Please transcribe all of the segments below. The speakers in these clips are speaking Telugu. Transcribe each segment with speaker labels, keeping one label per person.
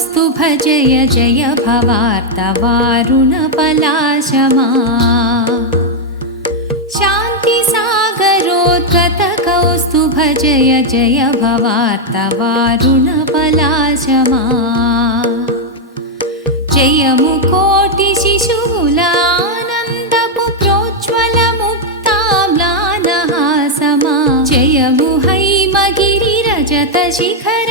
Speaker 1: स्तुभ जय जय भवार्तवारुणपलाशमा शान्तिसागरोद्गतकौस्तुभ जय जय भवार्तवारुणपलाशमा जयमु कोटिशिशुलानन्दपु प्रोज्ज्वलमुक्ताम्लानः समा जयमु हैमगिरिरजतशिखर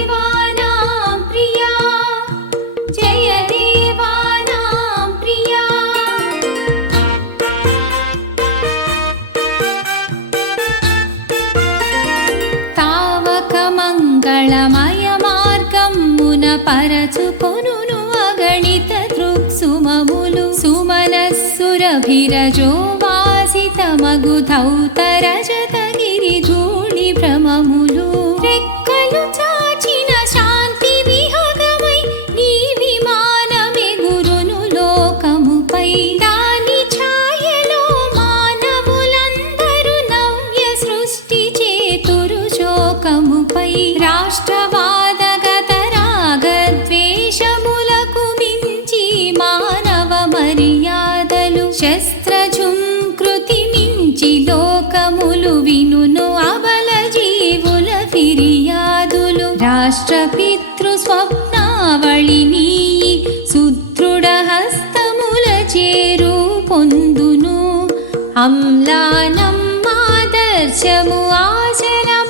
Speaker 1: పరచుకొను అగణిత దృక్సుమములు సుమనస్సురభిరజో వాసితమగు ధౌతరజతగిరి ధూళి భ్రమములు. మర్యాదలు శస్త్రజుంకృతి మించి లోకములు వినును అబల జీవుల ఫిర్యాదులు. రాష్ట్రపితృ స్వప్నావళిని సుదృఢ హస్తముల చేరు పొందును. అమ్లానం ఆదర్శము ఆచరా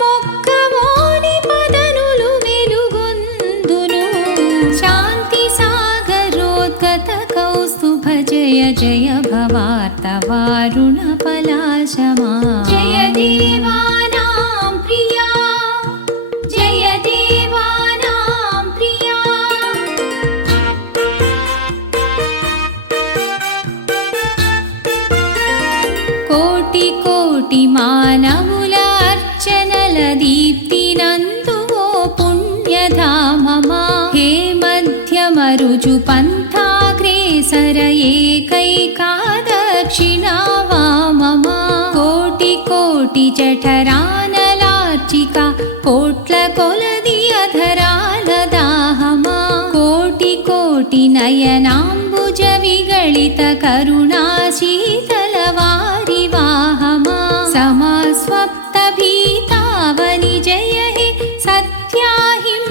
Speaker 1: జయ జయ భవార్తవారుణ పలాశమా జయ దేవానాం ప్రియా జయ దేవానాం ప్రియా కోటి కోటి మానవుల అర్చనల यनाम्बुज विगलितकरुणाशीतलवारिवाहमा जय हे सत्याहिं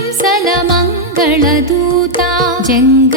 Speaker 1: जङ्ग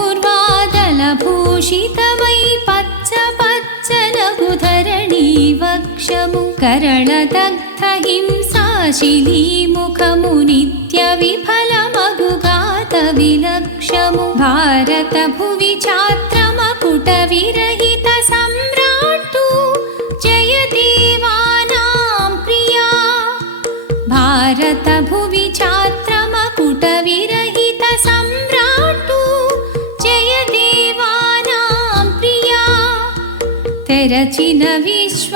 Speaker 1: भूषितमयि पच्च पच्च लघुधरणी वक्षमु करणदग्धहिंसाशिलीमुखमु नित्यविफलमगुघातविलक्षमु भारतभुवि चात्रमपुटविरहित सम्राट्टु जय देवानां प्रिया। भारत విశ్వ